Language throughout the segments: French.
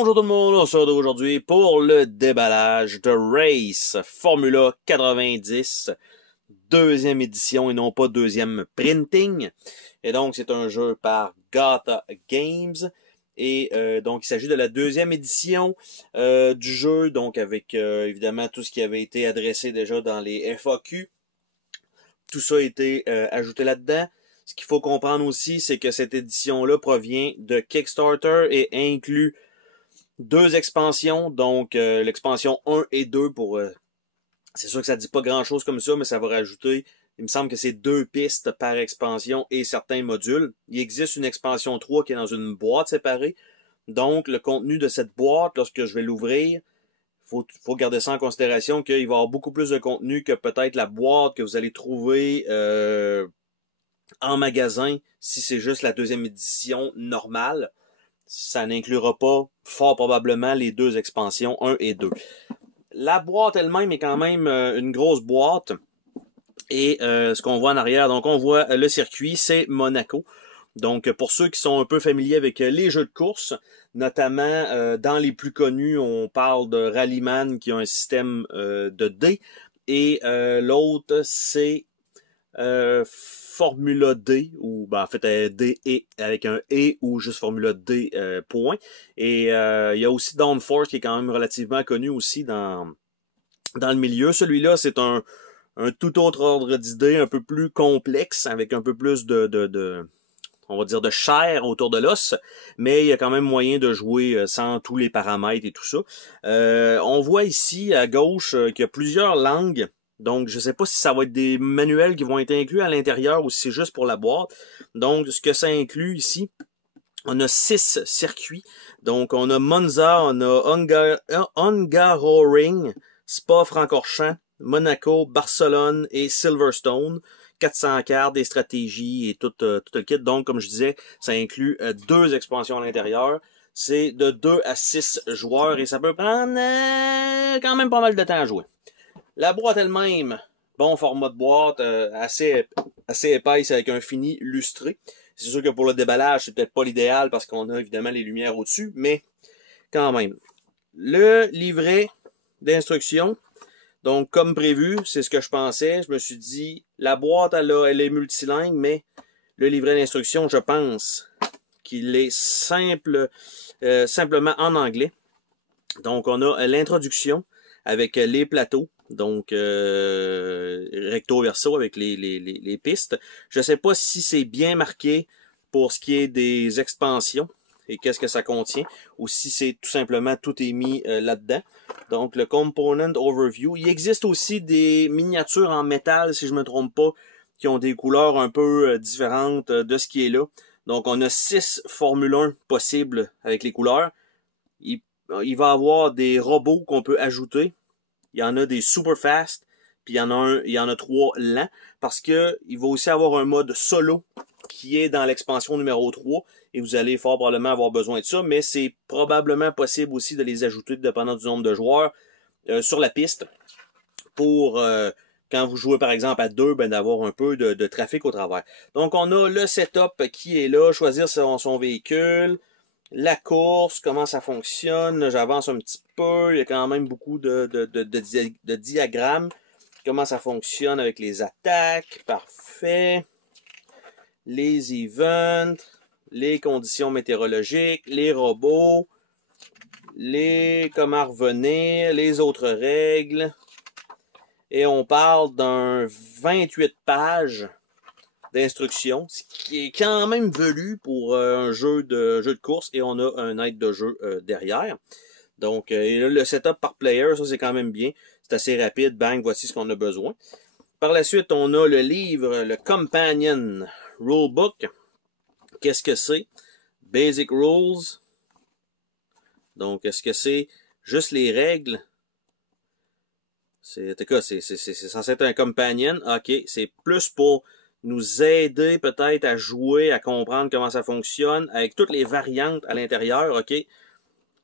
Bonjour tout le monde, on se retrouve aujourd'hui pour le déballage de Race Formula 90, deuxième édition et non pas deuxième printing. Et donc c'est un jeu par Gata Games. Et donc il s'agit de la deuxième édition du jeu, donc avec évidemment tout ce qui avait été adressé déjà dans les FAQ. Tout ça a été ajouté là-dedans. Ce qu'il faut comprendre aussi, c'est que cette édition-là provient de Kickstarter et inclut deux expansions, donc l'expansion 1 et 2 pour... c'est sûr que ça dit pas grand-chose comme ça, mais ça va rajouter, il me semble que c'est 2 pistes par expansion et certains modules. Il existe une expansion 3 qui est dans une boîte séparée. Donc, le contenu de cette boîte, lorsque je vais l'ouvrir, faut garder ça en considération qu'il va y avoir beaucoup plus de contenu que peut-être la boîte que vous allez trouver en magasin si c'est juste la deuxième édition normale. Ça n'inclura pas fort probablement les deux expansions 1 et 2. La boîte elle-même est quand même une grosse boîte. Et ce qu'on voit en arrière, donc on voit le circuit, c'est Monaco. Donc pour ceux qui sont un peu familiers avec les jeux de course, notamment dans les plus connus, on parle de Rallyman qui a un système de dés. Et l'autre, c'est Formula D, ou ben, en fait D et avec un E ou juste Formula D point. Et il y a aussi Downforce qui est quand même relativement connu aussi dans le milieu. Celui-là, c'est un tout autre ordre d'idée, un peu plus complexe, avec un peu plus on va dire de chair autour de l'os, mais il y a quand même moyen de jouer sans tous les paramètres et tout ça. On voit ici à gauche qu'il y a plusieurs langues. Donc, je ne sais pas si ça va être des manuels qui vont être inclus à l'intérieur ou si c'est juste pour la boîte. Donc, ce que ça inclut ici, on a 6 circuits. Donc, on a Monza, on a Hungaroring, Spa-Francorchamps, Monaco, Barcelone et Silverstone. 400 cartes, des stratégies et tout le kit. Donc, comme je disais, ça inclut 2 expansions à l'intérieur. C'est de 2 à 6 joueurs et ça peut prendre quand même pas mal de temps à jouer. La boîte elle-même, bon format de boîte, assez épaisse avec un fini lustré. C'est sûr que pour le déballage, c'est peut-être pas l'idéal parce qu'on a évidemment les lumières au-dessus, mais quand même. Le livret d'instructions, donc comme prévu, c'est ce que je pensais. Je me suis dit, la boîte, elle est multilingue, mais le livret d'instructions, je pense qu'il est simplement en anglais. Donc on a l'introduction avec les plateaux. Donc, recto verso avec les pistes. Je ne sais pas si c'est bien marqué pour ce qui est des expansions et qu'est-ce que ça contient, ou si c'est tout simplement tout est mis là-dedans. Donc, le Component Overview. Il existe aussi des miniatures en métal, si je me trompe pas, qui ont des couleurs un peu différentes de ce qui est là. Donc, on a 6 Formule 1 possibles avec les couleurs. Il va y avoir des robots qu'on peut ajouter. Il y en a des super fast, puis il y en a 3 lents, parce que il va aussi avoir un mode solo qui est dans l'expansion numéro 3, et vous allez fort probablement avoir besoin de ça, mais c'est probablement possible aussi de les ajouter dépendant du nombre de joueurs sur la piste, pour quand vous jouez par exemple à 2, ben, d'avoir un peu de trafic au travers. Donc on a le setup qui est là, choisir son véhicule, la course, comment ça fonctionne, j'avance un petit peu, il y a quand même beaucoup de diagrammes, comment ça fonctionne avec les attaques, parfait, les events, les conditions météorologiques, les robots, comment revenir, les autres règles, et on parle d'un 28 pages d'instructions, ce qui est quand même velu pour un jeu de course, et on a un aide de jeu derrière. Donc, et là, le setup par player, ça c'est quand même bien. C'est assez rapide, bang, voici ce qu'on a besoin. Par la suite, on a le livre, le Companion Rulebook. Qu'est-ce que c'est? Basic Rules. Donc, est-ce que c'est juste les règles? En tout cas, c'est censé être un Companion. Ok, c'est plus pour nous aider peut-être à jouer, à comprendre comment ça fonctionne, avec toutes les variantes à l'intérieur, ok?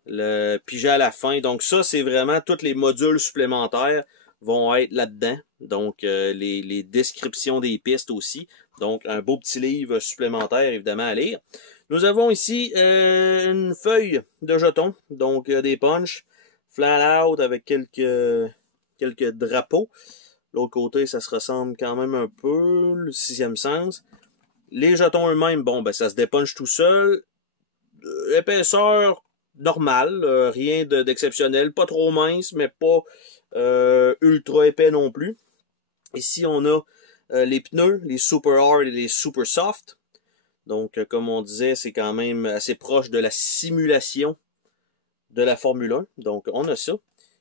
Le piger à la fin. Donc ça, c'est vraiment tous les modules supplémentaires vont être là-dedans. Donc les descriptions des pistes aussi. Donc un beau petit livre supplémentaire, évidemment, à lire. Nous avons ici une feuille de jetons, donc des punch, flat out avec quelques drapeaux. L'autre côté, ça se ressemble quand même un peu, le sixième sens. Les jetons eux-mêmes, bon, ben ça se dépunche tout seul. Épaisseur normale, rien d'exceptionnel, pas trop mince, mais pas ultra épais non plus. Ici, on a les pneus, les super hard et les super soft. Donc, comme on disait, c'est quand même assez proche de la simulation de la Formule 1. Donc, on a ça.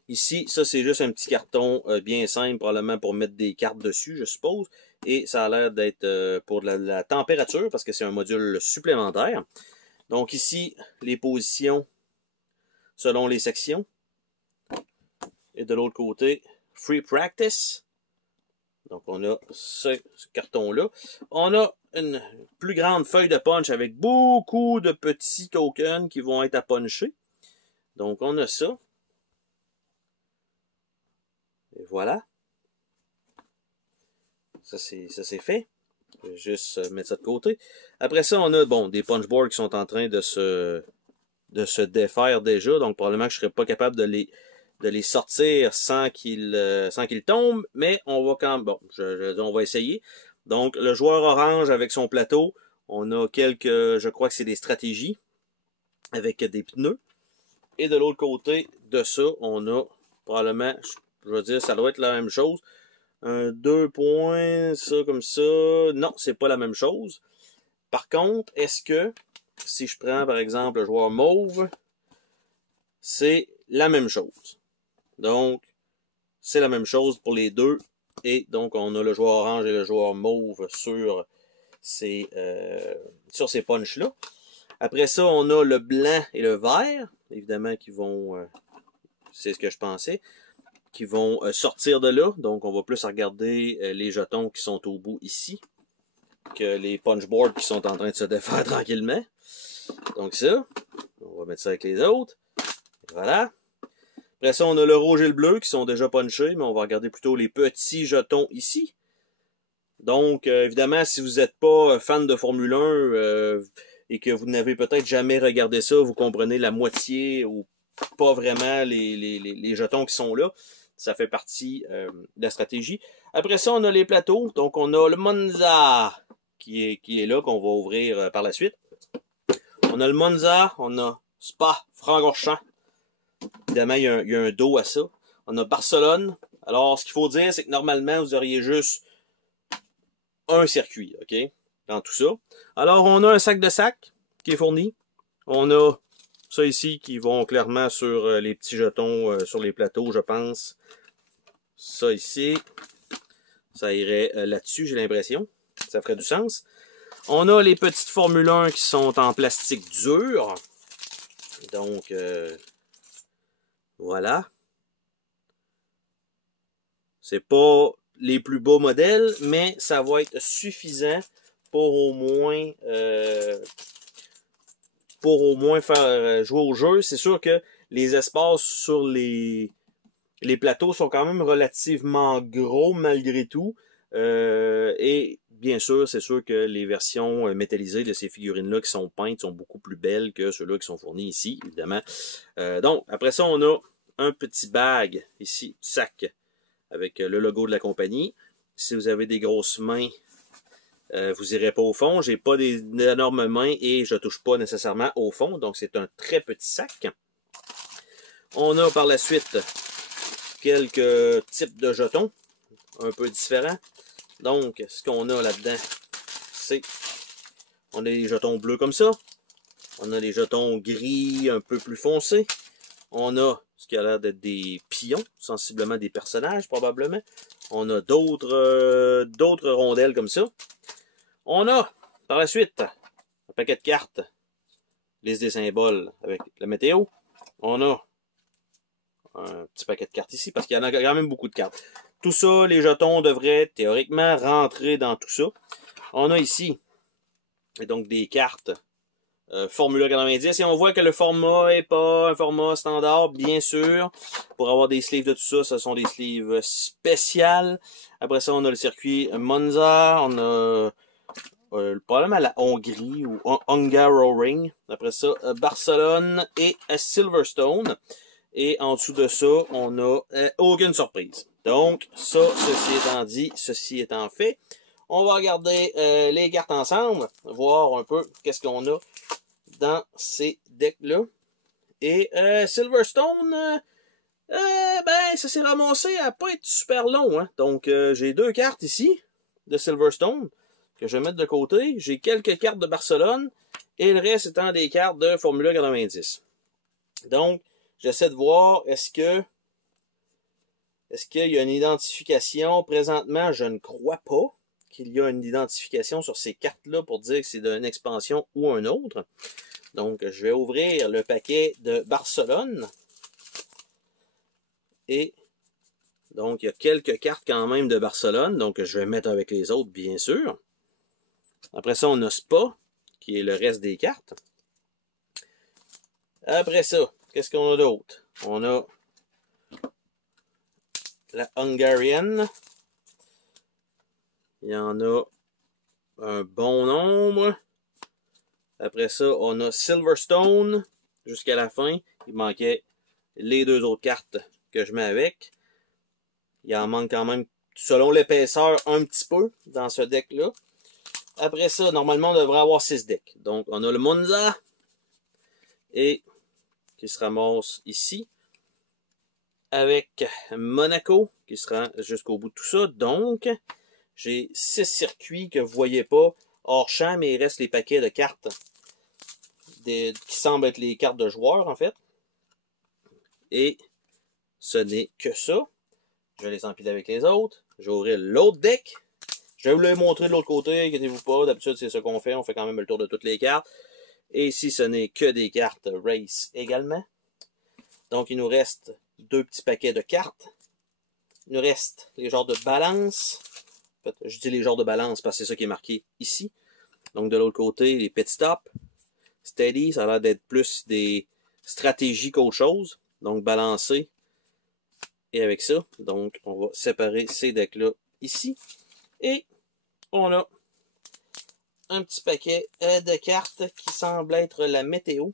Ici, ça, c'est juste un petit carton bien simple, probablement pour mettre des cartes dessus, je suppose. Et ça a l'air d'être pour la température, parce que c'est un module supplémentaire. Donc ici, les positions selon les sections. Et de l'autre côté, Free Practice. Donc on a ce carton-là. On a une plus grande feuille de punch avec beaucoup de petits tokens qui vont être à puncher. Donc on a ça. Et voilà. Ça c'est fait. Je vais juste mettre ça de côté. Après ça, on a bon des punchboards qui sont en train de se défaire déjà. Donc probablement que je ne serais pas capable de les sortir sans qu'ils tombent. Mais on va quand même. Bon, on va essayer. Donc le joueur orange avec son plateau. On a je crois que c'est des stratégies avec des pneus. Et de l'autre côté de ça, on a probablement, je veux dire, ça doit être la même chose. Un 2 points, ça comme ça. Non, c'est pas la même chose. Par contre, est-ce que, si je prends par exemple le joueur mauve, c'est la même chose. Donc, c'est la même chose pour les deux. Et donc, on a le joueur orange et le joueur mauve sur ces punches-là. Après ça, on a le blanc et le vert, évidemment, qui vont, c'est ce que je pensais, qui vont sortir de là. Donc, on va plus regarder les jetons qui sont au bout ici que les punchboards qui sont en train de se défaire tranquillement. Donc ça, on va mettre ça avec les autres. Voilà. Après ça, on a le rouge et le bleu qui sont déjà punchés, mais on va regarder plutôt les petits jetons ici. Donc, évidemment, si vous n'êtes pas fan de Formule 1 et que vous n'avez peut-être jamais regardé ça, vous comprenez la moitié ou pas vraiment les jetons qui sont là. Ça fait partie de la stratégie. Après ça, on a les plateaux. Donc, on a le Monza qui est là, qu'on va ouvrir par la suite. On a le Monza, on a Spa-Francorchamps. Évidemment, il y a un dos à ça. On a Barcelone. Alors, ce qu'il faut dire, c'est que normalement, vous auriez juste un circuit, OK? Dans tout ça. Alors, on a un sac de sac qui est fourni. On a ça ici qui vont clairement sur les petits jetons sur les plateaux, je pense. Ça ici, ça irait là-dessus, j'ai l'impression. Ça ferait du sens. On a les petites Formule 1 qui sont en plastique dur. Donc, voilà. C'est pas les plus beaux modèles, mais ça va être suffisant pour au moins faire jouer au jeu. C'est sûr que les espaces sur les plateaux sont quand même relativement gros malgré tout. Et bien sûr, c'est sûr que les versions métallisées de ces figurines-là qui sont peintes sont beaucoup plus belles que ceux-là qui sont fournis ici, évidemment. Donc, après ça, on a un petit bag ici, sac, avec le logo de la compagnie. Si vous avez des grosses mains, vous irez pas au fond. J'ai pas d'énormes mains et je touche pas nécessairement au fond. Donc, c'est un très petit sac. On a par la suite quelques types de jetons un peu différents. Donc, ce qu'on a là-dedans, c'est on a les jetons bleus comme ça. On a les jetons gris un peu plus foncés. On a ce qui a l'air d'être des pions, sensiblement des personnages probablement. On a d'autres rondelles comme ça. On a, par la suite, un paquet de cartes. Liste des symboles avec la météo. On a un petit paquet de cartes ici, parce qu'il y en a quand même beaucoup de cartes. Tout ça, les jetons devraient théoriquement rentrer dans tout ça. On a ici, et donc des cartes Formula 90, et on voit que le format n'est pas un format standard, bien sûr. Pour avoir des sleeves de tout ça, ce sont des sleeves spéciales. Après ça, on a le circuit Monza, on a probablement la Hongrie ou Hungaroring. Après ça, Barcelone et Silverstone. Et en dessous de ça, on n'a aucune surprise. Donc, ça, ceci étant dit, ceci étant fait, on va regarder les cartes ensemble, voir un peu qu'est-ce qu'on a dans ces decks-là. Et Silverstone, ben, ça s'est ramassé à pas être super long. Hein. Donc, j'ai 2 cartes ici de Silverstone que je vais mettre de côté. J'ai quelques cartes de Barcelone et le reste étant des cartes de Formula 90. Donc, j'essaie de voir est-ce qu'il y a une identification. Présentement, je ne crois pas qu'il y a une identification sur ces cartes-là pour dire que c'est d'une expansion ou un autre. Donc, je vais ouvrir le paquet de Barcelone. Et donc, il y a quelques cartes quand même de Barcelone. Donc, je vais mettre avec les autres, bien sûr. Après ça, on a Spa, qui est le reste des cartes. Après ça, qu'est-ce qu'on a d'autre? On a la Hungarienne. Il y en a un bon nombre. Après ça, on a Silverstone jusqu'à la fin. Il manquait les 2 autres cartes que je mets avec. Il en manque quand même, selon l'épaisseur, un petit peu dans ce deck-là. Après ça, normalement, on devrait avoir 6 decks. Donc, on a le Monza et qui se ramasse ici. Avec Monaco qui se rend jusqu'au bout de tout ça. Donc, j'ai 6 circuits que vous ne voyez pas hors champ, mais il reste les paquets de cartes qui semblent être les cartes de joueurs, en fait. Et ce n'est que ça. Je vais les empiler avec les autres. Je vais ouvrir l'autre deck. Je vais vous le montrer de l'autre côté, inquiétez-vous pas. D'habitude, c'est ce qu'on fait. On fait quand même le tour de toutes les cartes. Et ici, ce n'est que des cartes Race également. Donc, il nous reste 2 petits paquets de cartes. Il nous reste les genres de balance. En fait, je dis les genres de balance parce que c'est ça qui est marqué ici. Donc, de l'autre côté, les pit stops. Steady, ça a l'air d'être plus des stratégies qu'autre chose. Donc, balancer. Et avec ça, donc, on va séparer ces decks-là ici. Et on a un petit paquet de cartes qui semble être la météo.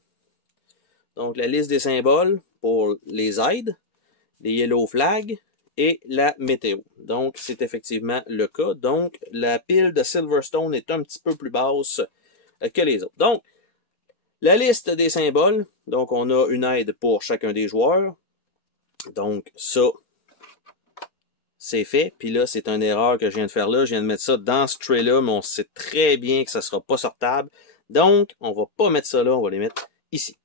Donc, la liste des symboles pour les aides, les yellow flags et la météo. Donc, c'est effectivement le cas. Donc, la pile de Silverstone est un petit peu plus basse que les autres. Donc, la liste des symboles. Donc, on a une aide pour chacun des joueurs. Donc, ça, c'est fait. Puis là, c'est une erreur que je viens de faire là. Je viens de mettre ça dans ce tray-là, mais on sait très bien que ça ne sera pas sortable. Donc, on ne va pas mettre ça là, on va les mettre ici.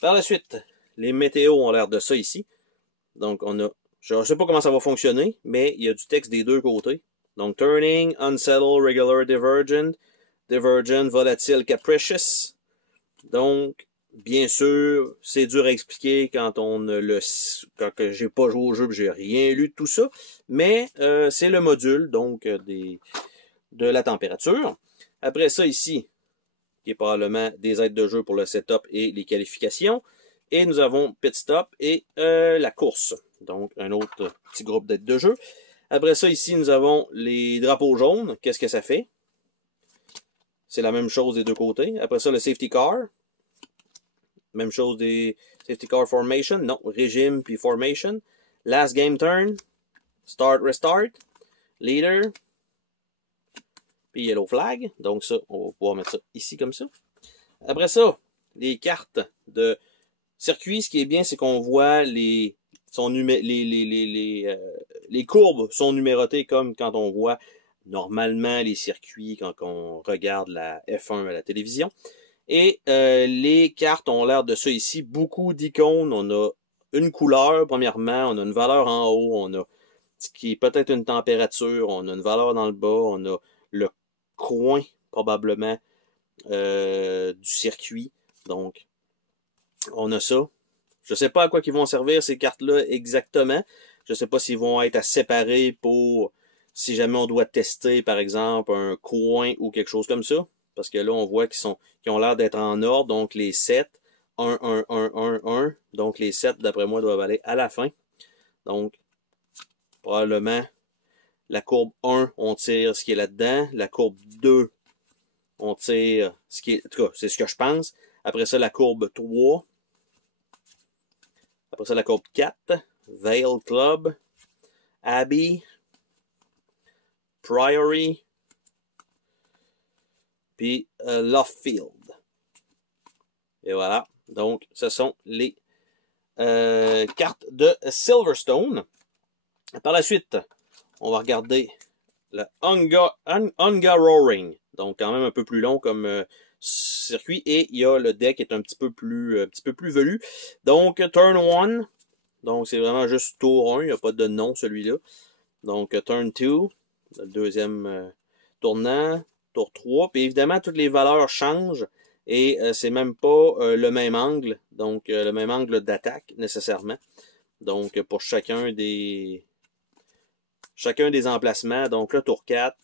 Par la suite, les météos ont l'air de ça ici. Donc, on a, je ne sais pas comment ça va fonctionner, mais il y a du texte des 2 côtés. Donc, turning, unsettled, regular, divergent, divergent, volatile, capricious. Donc, bien sûr, c'est dur à expliquer quand on le, quand j'ai pas joué au jeu, j'ai rien lu de tout ça. Mais c'est le module donc de la température. Après ça ici, qui est probablement des aides de jeu pour le setup et les qualifications. Et nous avons pit stop et la course. Donc un autre petit groupe d'aides de jeu. Après ça ici, nous avons les drapeaux jaunes. Qu'est-ce que ça fait? C'est la même chose des 2 côtés. Après ça, le safety car. Même chose des safety car formation. Non, régime puis formation. Last game turn. Start, restart. Leader. Puis yellow flag. Donc ça, on va pouvoir mettre ça ici comme ça. Après ça, les cartes de circuit. Ce qui est bien, c'est qu'on voit les courbes sont numérotées comme quand on voit normalement les circuits quand on regarde la F1 à la télévision. Et les cartes ont l'air de ça ici. Beaucoup d'icônes. On a une couleur, premièrement. On a une valeur en haut. On a ce qui est peut-être une température. On a une valeur dans le bas. On a le coin, probablement, du circuit. Donc, on a ça. Je ne sais pas à quoi ils vont servir ces cartes-là exactement. Je ne sais pas s'ils vont être à séparer pour si jamais on doit tester, par exemple, un coin ou quelque chose comme ça. Parce que là, on voit qu'ils ont l'air d'être en ordre. Donc, les 7, 1, 1, 1, 1, 1. Donc, les 7, d'après moi, doivent aller à la fin. Donc, probablement, la courbe 1, on tire ce qui est là-dedans. La courbe 2, On tire ce qui est, en tout cas, c'est ce que je pense. Après ça, la courbe 3. Après ça, la courbe 4. Vale Club. Abbey. Priory. Puis Loftfield. Et voilà. Donc, ce sont les cartes de Silverstone. Par la suite, on va regarder le Unga Roaring. Donc, quand même un peu plus long comme circuit. Et il y a le deck qui est un petit peu plus velu. Donc, Turn 1. Donc, c'est vraiment juste tour 1. Il n'y a pas de nom, celui-là. Donc, Turn 2. Le deuxième tournant. Tour 3. Puis évidemment, toutes les valeurs changent. Et c'est même pas le même angle. Donc, le même angle d'attaque, nécessairement. Donc, pour chacun des emplacements. Donc, le tour 4.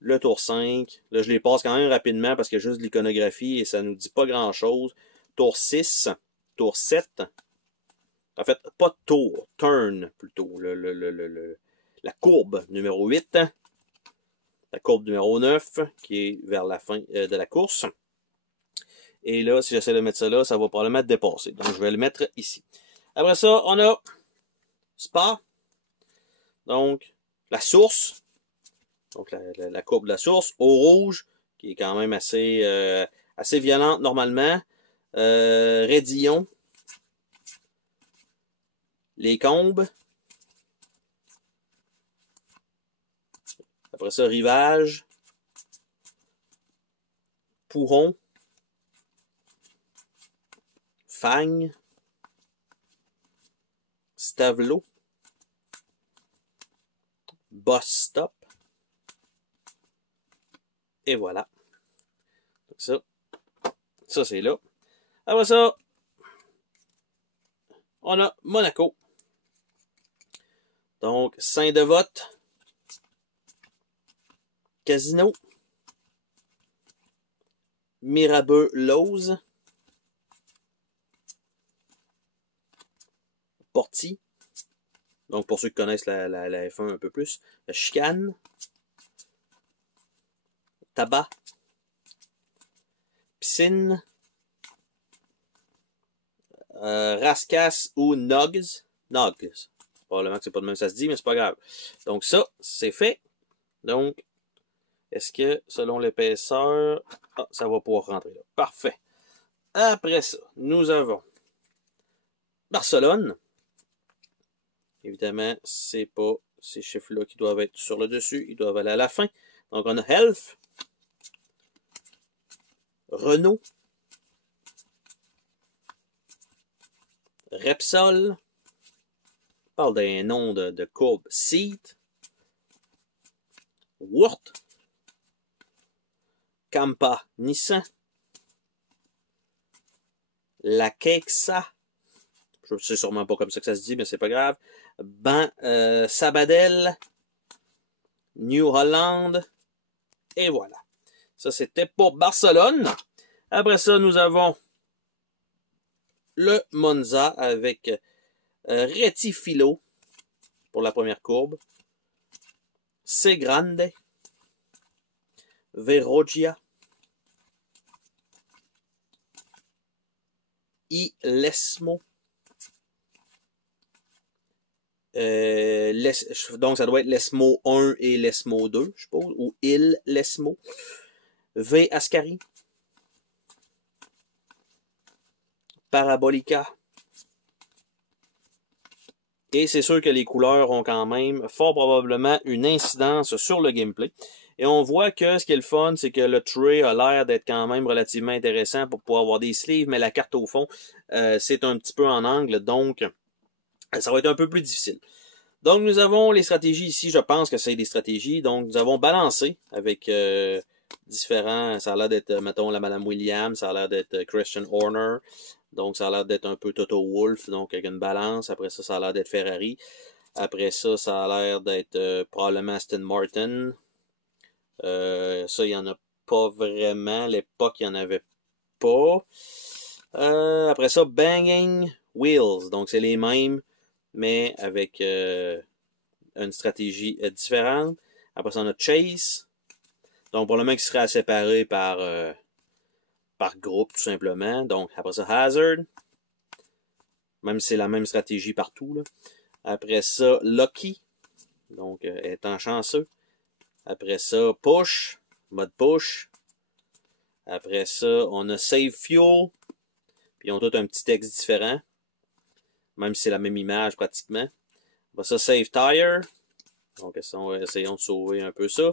Le tour 5. Là, je les passe quand même rapidement parce qu'il y a juste de l'iconographie et ça nous dit pas grand-chose. Tour 6. Tour 7. En fait, pas tour. Turn, plutôt. La courbe numéro 8. La courbe numéro 9, qui est vers la fin de la course. Et là, si j'essaie de mettre ça là, ça va probablement être dépassé. Donc, je vais le mettre ici. Après ça, on a Spa. Donc, la source. Donc, la courbe de la source. Au rouge, qui est quand même assez violente normalement. Raidillon. Les combes. Après ça, Rivage. Pouron. Fang. Stavelot. Boss Stop. Et voilà. Donc ça c'est là. Après ça, on a Monaco. Donc, Saint-Devote. Casino. Mirabeau-Lose. Porty. Donc, pour ceux qui connaissent la F1 un peu plus. Chicane. Tabac. Piscine. Rascasse ou Nogs. Nogs. Probablement que c'est pas de même ça se dit, mais c'est pas grave. Donc, ça, c'est fait. Donc, est-ce que, selon l'épaisseur... Ah, ça va pouvoir rentrer là. Parfait. Après ça, nous avons Barcelone. Évidemment, c'est pas ces chiffres-là qui doivent être sur le dessus. Ils doivent aller à la fin. Donc, on a Health. Renault. Repsol. On parle d'un nom de courbe. Seat. Wurt. Campa Nissan. La Quexa. Je sais sûrement pas comme ça que ça se dit, mais c'est pas grave. Sabadell. New Holland. Et voilà. Ça, c'était pour Barcelone. Après ça, nous avons le Monza avec Retifilo pour la première courbe. C'est Grande. Veroggia. Lesmo. Donc, ça doit être Lesmo 1 et Lesmo 2, je suppose. Ou Lesmo. V. Ascari. Parabolica. Et c'est sûr que les couleurs ont quand même fort probablement une incidence sur le gameplay. Et on voit que ce qui est le fun, c'est que le tray a l'air d'être quand même relativement intéressant pour pouvoir avoir des sleeves, mais la carte au fond, c'est un petit peu en angle, donc ça va être un peu plus difficile. Donc nous avons les stratégies ici, je pense que c'est des stratégies. Donc nous avons balancé avec différents, ça a l'air d'être, mettons, la Madame Williams, ça a l'air d'être Christian Horner. Donc, ça a l'air d'être un peu Toto Wolff, donc avec une balance. Après ça, ça a l'air d'être Ferrari. Après ça, ça a l'air d'être probablement Aston Martin. Ça, il n'y en a pas vraiment. À l'époque, il n'y en avait pas. Après ça, Banging Wheels. Donc, c'est les mêmes, mais avec une stratégie différente. Après ça, on a Chase. Donc, probablement qu'il serait à séparer par groupe, tout simplement. Donc, après ça, Hazard. Même si c'est la même stratégie partout, là. Après ça, Lucky. Donc, étant chanceux. Après ça, Push. Mode Push. Après ça, on a Save Fuel. Puis, ils ont tous un petit texte différent. Même si c'est la même image, pratiquement. Après ça, Save Tire. Donc, essayons de sauver un peu ça.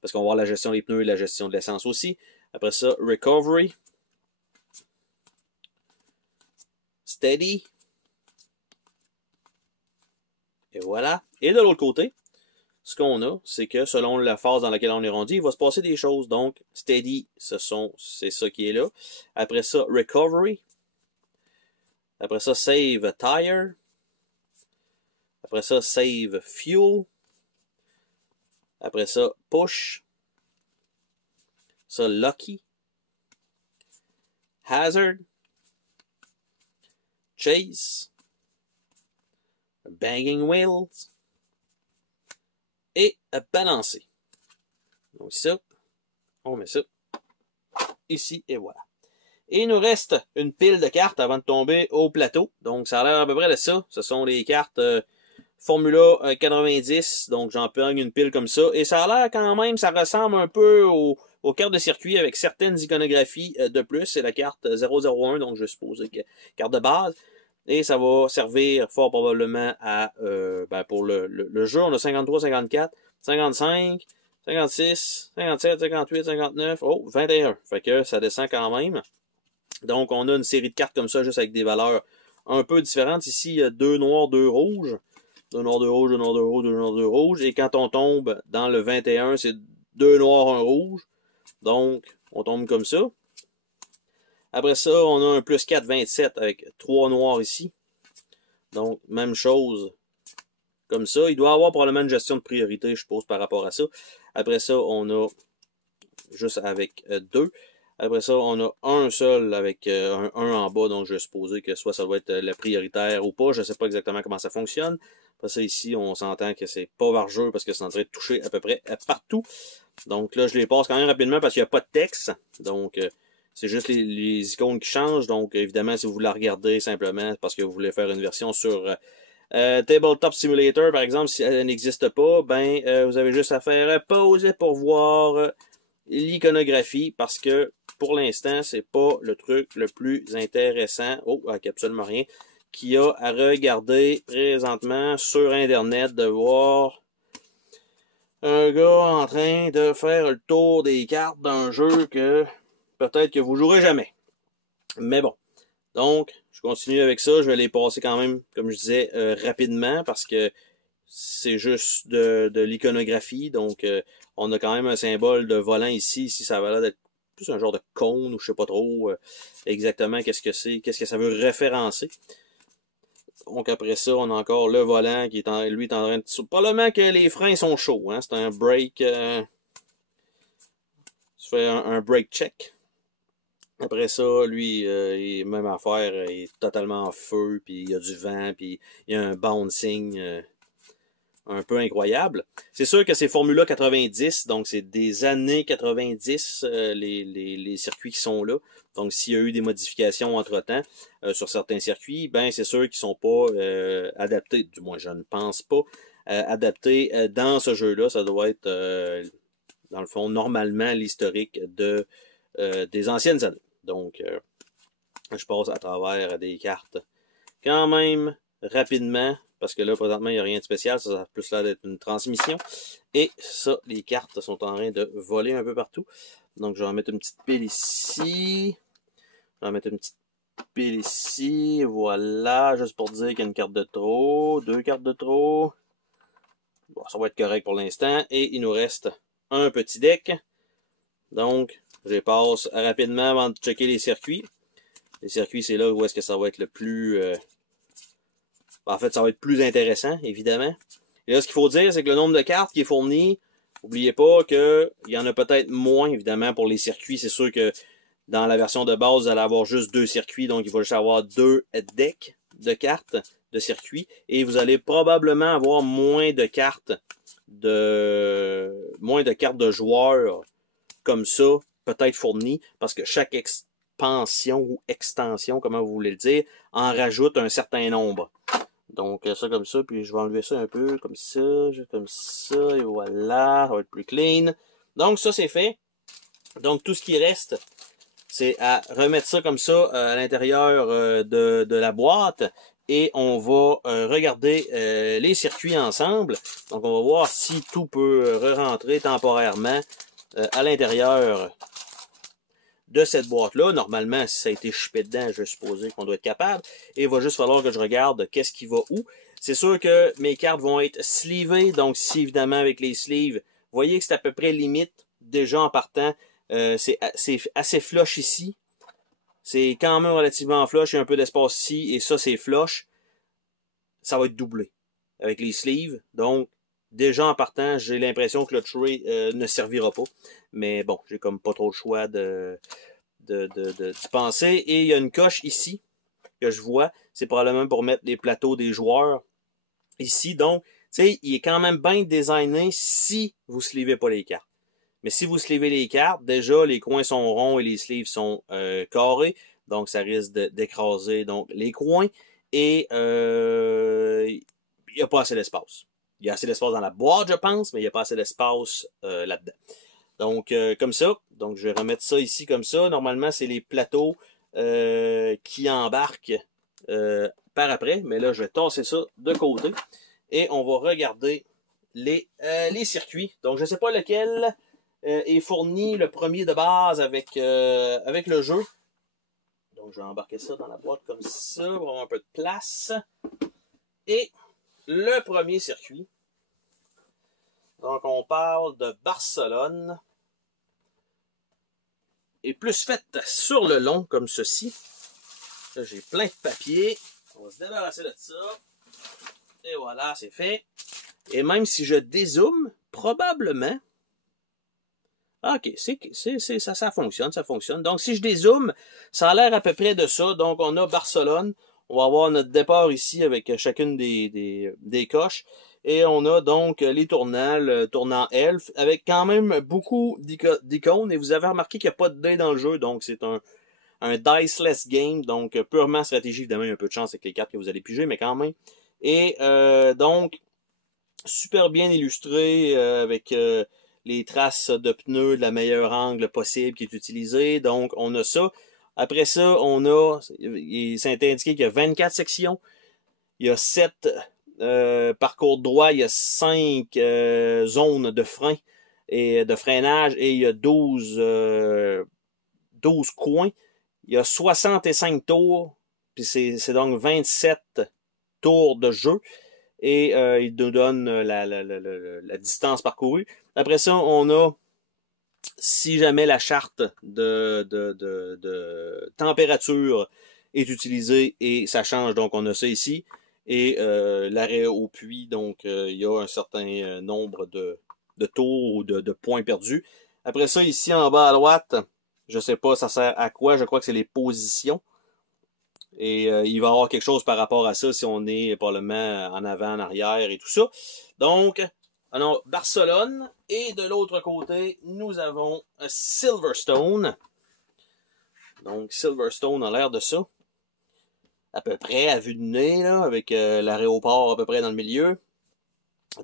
Parce qu'on va voir la gestion des pneus et la gestion de l'essence aussi. Après ça, Recovery. Steady. Et voilà. Et de l'autre côté, ce qu'on a, c'est que selon la phase dans laquelle on est rendu, il va se passer des choses. Donc, Steady, c'est ça qui est là. Après ça, Recovery. Après ça, Save Tire. Après ça, Save Fuel. Après ça, Push. Ça, Lucky. Hazard. Chase. Banging Wheels. Et balancer. Donc ça, on met ça ici et voilà. Et il nous reste une pile de cartes avant de tomber au plateau. Donc ça a l'air à peu près de ça. Ce sont les cartes Formula 90. Donc j'en pogne une pile comme ça. Et ça a l'air quand même, ça ressemble un peu aux cartes de circuit avec certaines iconographies de plus. C'est la carte 001, donc je suppose que carte de base. Et ça va servir fort probablement à pour le jeu. On a 53, 54, 55, 56, 57, 58, 59, oh, 21. Fait que ça descend quand même. Donc on a une série de cartes comme ça, juste avec des valeurs un peu différentes. Ici, il y a 2 noirs, 2 rouges. 2 noirs, 2 rouges, 2 noirs, 2 rouges, 2 noirs, 2 rouges. Et quand on tombe dans le 21, c'est 2 noirs, 1 rouge. Donc, on tombe comme ça. Après ça, on a un plus 4, 27 avec 3 noirs ici. Donc, même chose comme ça. Il doit y avoir probablement une gestion de priorité, je suppose, par rapport à ça. Après ça, on a juste avec 2. Après ça, on a un seul avec un 1 en bas. Donc, je vais supposer que soit ça doit être le prioritaire ou pas. Je ne sais pas exactement comment ça fonctionne. Après ça, ici, on s'entend que c'est pas vargeux parce que c'est en train de toucher à peu près partout. Donc là, je les passe quand même rapidement parce qu'il n'y a pas de texte. Donc, c'est juste les icônes qui changent. Donc, évidemment, si vous la regardez simplement parce que vous voulez faire une version sur Tabletop Simulator, par exemple, si elle n'existe pas, vous avez juste à faire pause pour voir l'iconographie parce que pour l'instant, c'est pas le truc le plus intéressant. Oh, avec absolument rien. Qu'il y a à regarder présentement sur Internet, de voir un gars en train de faire le tour des cartes d'un jeu que peut-être que vous jouerez jamais. Mais bon. Donc, je continue avec ça. Je vais les passer quand même, comme je disais, rapidement parce que c'est juste de l'iconographie. Donc, on a quand même un symbole de volant ici. Ici, ça va l'air d'être plus un genre de cône ou je sais pas trop exactement qu'est-ce que c'est, qu'est-ce que ça veut référencer. Donc après ça, on a encore le volant qui est lui est en train de... Probablement que les freins sont chauds. Hein? C'est un brake... tu fais un brake check. Après ça, lui, même affaire, il est totalement en feu, puis il y a du vent, puis il y a un bouncing un peu incroyable. C'est sûr que c'est Formula 90, donc c'est des années 90, les circuits qui sont là. Donc, s'il y a eu des modifications entre-temps sur certains circuits, c'est sûr qu'ils sont pas adaptés, du moins je ne pense pas, adaptés dans ce jeu-là. Ça doit être, dans le fond, normalement l'historique des anciennes années. Donc, je passe à travers des cartes quand même rapidement, parce que là, présentement, il n'y a rien de spécial. Ça a plus l'air d'être une transmission. Et ça, les cartes sont en train de voler un peu partout. Donc, je vais en mettre une petite pile ici. Je vais en mettre une petite pile ici. Voilà, juste pour dire qu'il y a une carte de trop. 2 cartes de trop. Bon, ça va être correct pour l'instant. Et il nous reste un petit deck. Donc, je les passe rapidement avant de checker les circuits. Les circuits, c'est là où est-ce que ça va être le plus... en fait, ça va être plus intéressant, évidemment. Et là, ce qu'il faut dire, c'est que le nombre de cartes qui est fourni, n'oubliez pas qu'il y en a peut-être moins, évidemment, pour les circuits. C'est sûr que dans la version de base, vous allez avoir juste 2 circuits, donc il va juste avoir 2 decks de cartes de circuits. Et vous allez probablement avoir moins de cartes de joueurs comme ça, peut-être fourni, parce que chaque expansion ou extension, comment vous voulez le dire, en rajoute un certain nombre. Donc, ça comme ça, puis je vais enlever ça un peu, comme ça, et voilà, ça va être plus clean. Donc, ça, c'est fait. Donc, tout ce qui reste, c'est à remettre ça comme ça à l'intérieur de la boîte et on va regarder les circuits ensemble. Donc, on va voir si tout peut re-rentrer temporairement à l'intérieur de cette boîte-là. Normalement, si ça a été chipé dedans, je vais supposer qu'on doit être capable. Et il va juste falloir que je regarde qu'est-ce qui va où. C'est sûr que mes cartes vont être sleevées. Donc, si évidemment avec les sleeves, vous voyez que c'est à peu près limite déjà en partant. C'est assez flush ici. C'est quand même relativement flush. Il y a un peu d'espace ici. Et ça, c'est flush. Ça va être doublé avec les sleeves. Donc, déjà en partant, j'ai l'impression que le tray ne servira pas. Mais bon, j'ai comme pas trop le choix d'y penser. Et il y a une coche ici que je vois. C'est probablement pour mettre les plateaux des joueurs ici. Donc, tu sais, il est quand même bien designé si vous ne sleevez pas les cartes. Mais si vous sleevez les cartes, déjà, les coins sont ronds et les sleeves sont carrés. Donc, ça risque d'écraser donc les coins. Et il n'y a pas assez d'espace. Il y a assez d'espace dans la boîte, je pense, mais il n'y a pas assez d'espace là-dedans. Donc, comme ça. Donc, je vais remettre ça ici comme ça. Normalement, c'est les plateaux qui embarquent par après. Mais là, je vais tasser ça de côté. Et on va regarder les circuits. Donc, je ne sais pas lequel est fourni le premier de base avec le jeu. Donc, je vais embarquer ça dans la boîte comme ça pour avoir un peu de place. Et le premier circuit. Donc, on parle de Barcelone. Et plus fait sur le long, comme ceci. Là, j'ai plein de papier. On va se débarrasser de ça. Et voilà, c'est fait. Et même si je dézoome, probablement... OK, ça fonctionne, ça fonctionne. Donc, si je dézoome, ça a l'air à peu près de ça. Donc, on a Barcelone. On va avoir notre départ ici avec chacune des coches. Et on a donc les tournants, le tournant Elf, avec quand même beaucoup d'icônes. Et vous avez remarqué qu'il n'y a pas de dés dans le jeu. Donc, c'est un diceless game. Donc, purement stratégie. Évidemment, il y a un peu de chance avec les cartes que vous allez piger, mais quand même. Et donc, super bien illustré avec... les traces de pneus de la meilleure angle possible qui est utilisé. Donc, on a ça. Après ça, on a, c'est indiqué qu'il y a 24 sections. Il y a 7 parcours droit. Il y a 5 zones de frein et de freinage. Et il y a 12 coins. Il y a 65 tours. Puis c'est donc 27 tours de jeu. Et il nous donne la distance parcourue. Après ça, on a, si jamais la charte de température est utilisée et ça change, donc on a ça ici. Et l'arrêt au puits, donc il y a un certain nombre de tours ou de points perdus. Après ça, ici en bas à droite, je sais pas ça sert à quoi, je crois que c'est les positions. Et il va y avoir quelque chose par rapport à ça si on est probablement en avant, en arrière et tout ça. Donc, alors, Barcelone. Et de l'autre côté, nous avons Silverstone. Donc, Silverstone a l'air de ça. À peu près à vue de nez, là, avec l'aéroport à peu près dans le milieu.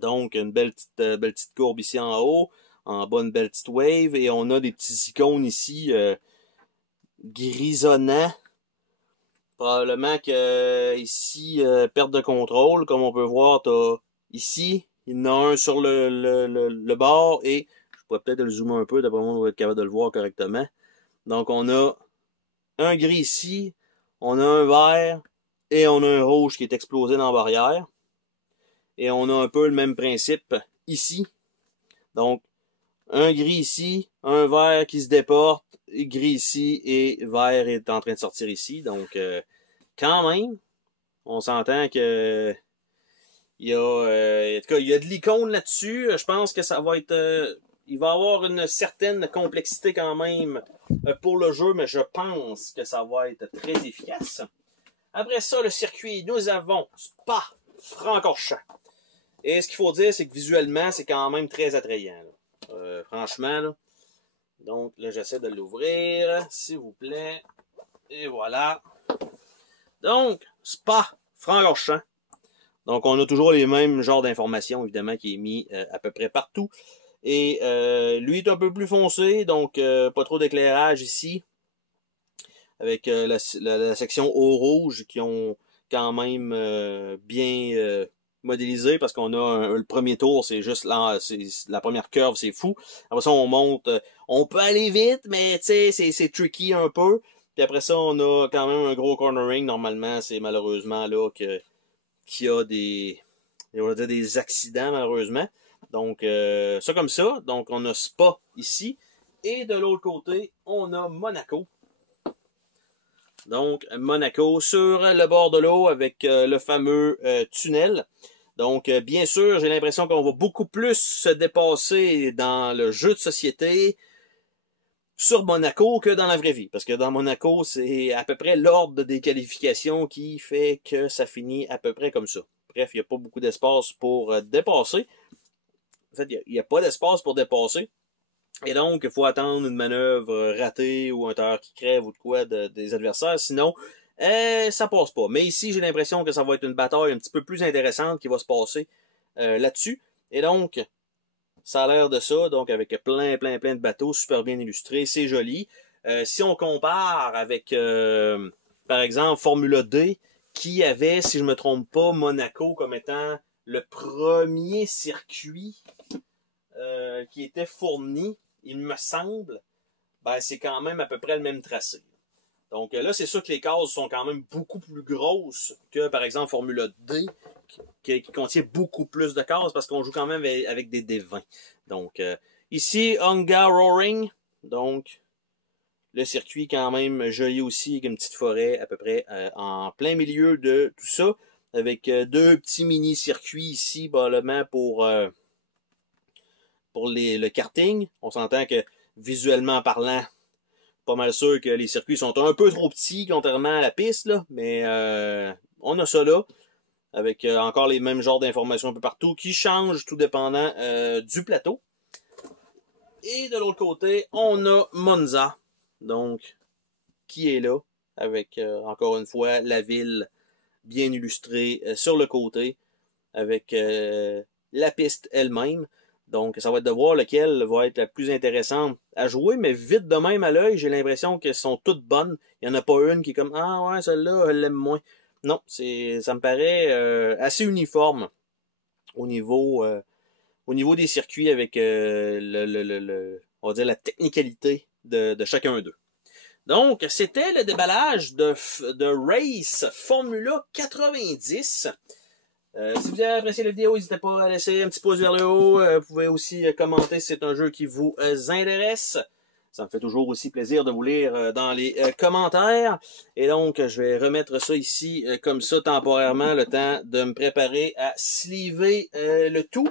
Donc, une belle petite courbe ici en haut. En bas, une belle petite wave. Et on a des petits icônes ici grisonnants. Probablement que ici, perte de contrôle, comme on peut voir, t'as ici, il y en a un sur le bord et je pourrais peut-être le zoomer un peu, d'après moi on va être capable de le voir correctement. Donc on a un gris ici, on a un vert et on a un rouge qui est explosé dans la barrière. Et on a un peu le même principe ici. Donc un gris ici, un vert qui se déporte, gris ici et vert est en train de sortir ici. Donc, quand même, on s'entend que il y a, en tout cas, il y a de l'icône là-dessus. Je pense que ça va être, il va y avoir une certaine complexité quand même pour le jeu, mais je pense que ça va être très efficace. Après ça, le circuit, nous avons Spa-Francorchamps. Et ce qu'il faut dire, c'est que visuellement, c'est quand même très attrayant. Franchement, là. Donc là, j'essaie de l'ouvrir, s'il vous plaît. Et voilà. Donc, Spa, Francorchamps. Donc, on a toujours les mêmes genres d'informations, évidemment, qui est mis à peu près partout. Et lui est un peu plus foncé, donc pas trop d'éclairage ici. Avec la section eau rouge qui ont quand même bien modélisé, parce qu'on a le premier tour, c'est juste là, la première curve, c'est fou. Après ça, on monte, on peut aller vite, mais tu sais, c'est tricky un peu. Puis après ça, on a quand même un gros cornering. Normalement, c'est malheureusement là qu'il y a on va dire des accidents, malheureusement. Donc, ça comme ça. Donc, on a Spa ici. Et de l'autre côté, on a Monaco. Donc, Monaco sur le bord de l'eau avec le fameux tunnel. Donc, bien sûr, j'ai l'impression qu'on va beaucoup plus se dépasser dans le jeu de société sur Monaco que dans la vraie vie. Parce que dans Monaco, c'est à peu près l'ordre des qualifications qui fait que ça finit à peu près comme ça. Bref, il n'y a pas beaucoup d'espace pour dépasser. En fait, il n'y a pas d'espace pour dépasser. Et donc, il faut attendre une manœuvre ratée ou un tailleur qui crève ou de quoi des adversaires. Sinon, ça passe pas. Mais ici, j'ai l'impression que ça va être une bataille un petit peu plus intéressante qui va se passer là-dessus. Et donc, ça a l'air de ça. Donc, avec plein de bateaux super bien illustrés. C'est joli. Si on compare avec, par exemple, Formula D, qui avait, si je me trompe pas, Monaco comme étant le premier circuit qui était fourni, il me semble, ben c'est quand même à peu près le même tracé. Donc là, c'est sûr que les cases sont quand même beaucoup plus grosses que, par exemple, Formula D, qui contient beaucoup plus de cases parce qu'on joue quand même avec des D20. Donc, ici, Hungaroring. Donc, le circuit quand même joli aussi, avec une petite forêt à peu près en plein milieu de tout ça, avec deux petits mini-circuits ici, probablement pour le karting. On s'entend que, visuellement parlant, pas mal sûr que les circuits sont un peu trop petits, contrairement à la piste, là, mais on a ça là, avec encore les mêmes genres d'informations un peu partout, qui changent tout dépendant du plateau. Et de l'autre côté, on a Monza, donc, qui est là, avec, encore une fois, la ville bien illustrée sur le côté, avec la piste elle-même. Donc, ça va être de voir lequel va être la plus intéressante à jouer, mais vite de même à l'œil, j'ai l'impression qu'elles sont toutes bonnes. Il n'y en a pas une qui est comme « Ah ouais, celle-là, elle l'aime moins ». Non, ça me paraît assez uniforme au niveau des circuits avec on va dire la technicalité de chacun d'eux. Donc, c'était le déballage de Race Formula 90. Si vous avez apprécié la vidéo, n'hésitez pas à laisser un petit pouce vers le haut. Vous pouvez aussi commenter si c'est un jeu qui vous intéresse. Ça me fait toujours aussi plaisir de vous lire dans les commentaires. Et donc, je vais remettre ça ici comme ça temporairement, le temps de me préparer à sliver le tout.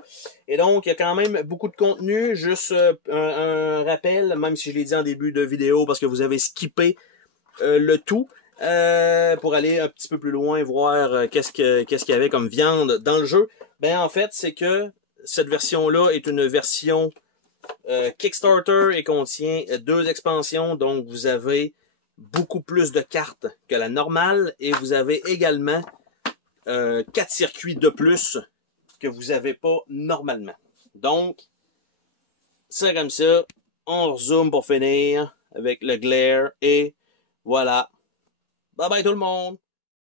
Et donc, il y a quand même beaucoup de contenu. Juste un rappel, même si je l'ai dit en début de vidéo, parce que vous avez skippé le tout. Pour aller un petit peu plus loin, voir qu'est-ce qu'il y avait comme viande dans le jeu. Ben en fait, c'est que cette version-là est une version Kickstarter et contient 2 expansions, donc vous avez beaucoup plus de cartes que la normale et vous avez également 4 circuits de plus que vous n'avez pas normalement. Donc, c'est comme ça. On rezoome pour finir avec le glare et voilà. Bye bye tout le monde!